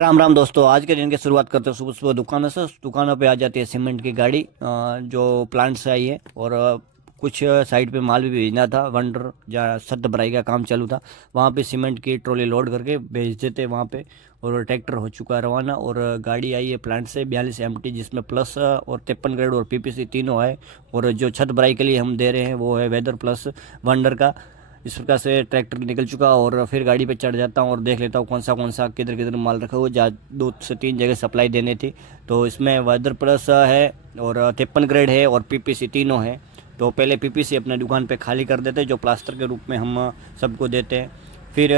राम राम दोस्तों। आज के दिन की शुरुआत करते हैं सुबह सुबह दुकानों से। दुकानों पे आ जाती है सीमेंट की गाड़ी, जो प्लांट से आई है। और कुछ साइड पे माल भी भेजना था। वंडर जहाँ छत भराई का काम चालू था, वहाँ पे सीमेंट की ट्रॉली लोड करके भेज देते वहाँ पे। और ट्रैक्टर हो चुका है रवाना, और गाड़ी आई है प्लांट से 42 MT, जिसमें प्लस और 53 ग्रेड और PPC तीनों है। और जो छत भराई के लिए हम दे रहे हैं वो है वेदर प्लस वंडर का। इस प्रकार से ट्रैक्टर निकल चुका, और फिर गाड़ी पे चढ़ जाता हूँ और देख लेता हूँ कौन सा किधर किधर माल रखा हुआ है। 2 से 3 जगह सप्लाई देनी थी, तो इसमें वेदर प्लस है और 53 ग्रेड है और PPC तीनों है। तो पहले PPC अपने दुकान पे खाली कर देते हैं, जो प्लास्टर के रूप में हम सबको देते हैं। फिर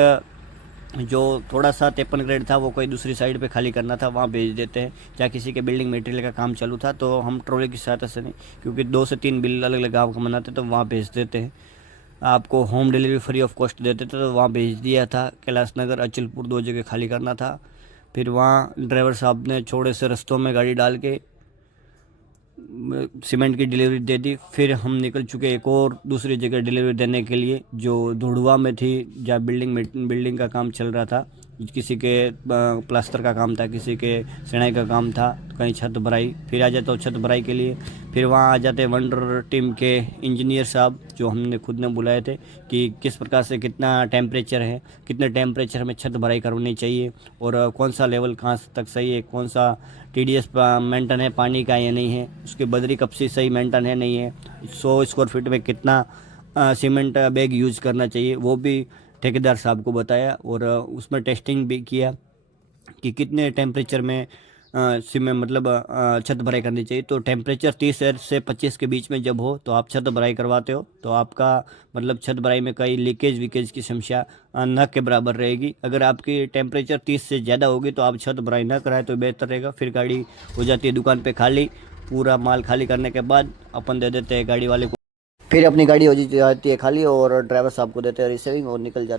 जो थोड़ा सा 53 ग्रेड था वो कोई दूसरी साइड पे खाली करना था, वहाँ भेज देते हैं। जहाँ किसी के बिल्डिंग मटेरियल का काम चालू था, तो हम ट्रॉली की सहायता से नहीं, क्योंकि 2 से 3 बिल अलग अलग गाँव का बनाते, तो वहाँ भेज देते हैं। आपको home delivery free of cost देते थे, तो वहाँ भेज दिया था। कैलाश नगर अचलपुर 2 जगह खाली करना था। फिर वहाँ ड्राइवर साहब ने छोटे से रस्तों में गाड़ी डाल के सीमेंट की डिलीवरी दे दी। फिर हम निकल चुके एक और दूसरी जगह डिलीवरी देने के लिए, जो धुड़वा में थी, जहाँ बिल्डिंग का काम चल रहा था। किसी के प्लास्टर का काम था, किसी के सिलाई का काम था, तो कहीं छत भराई। फिर आ जाता हूँ छत भराई के लिए। फिर वहाँ आ जाते वंडर टीम के इंजीनियर साहब, जो हमने खुद ने बुलाए थे, कि किस प्रकार से कितना टेम्परेचर है, कितने टेम्परेचर में छत भराई करनी चाहिए, और कौन सा लेवल कहाँ तक सही है, कौन सा TDS मेंटेन है पानी का या नहीं है, उसकी बदरी कपसी सही मेंटेन है नहीं है, 100 स्क्वायर फीट में कितना सीमेंट बैग यूज करना चाहिए, वो भी ठेकेदार साहब को बताया। और उसमें टेस्टिंग भी किया कि कितने टेम्परेचर में सीमेंट मतलब छत भराई करनी चाहिए। तो टेम्परेचर 30 से 25 के बीच में जब हो तो आप छत भराई करवाते हो, तो आपका मतलब छत भराई में कई लीकेज वीकेज की समस्या न के बराबर रहेगी। अगर आपकी टेम्परेचर 30 से ज़्यादा होगी तो आप छत भराई ना कराएं तो बेहतर रहेगा। फिर गाड़ी हो जाती है दुकान पे खाली। पूरा माल खाली करने के बाद अपन दे देते हैं गाड़ी वाले को। फिर अपनी गाड़ी हो जाती है खाली, और ड्राइवर साहब को देते हैं रिसीविंग, और निकल जाते हैं।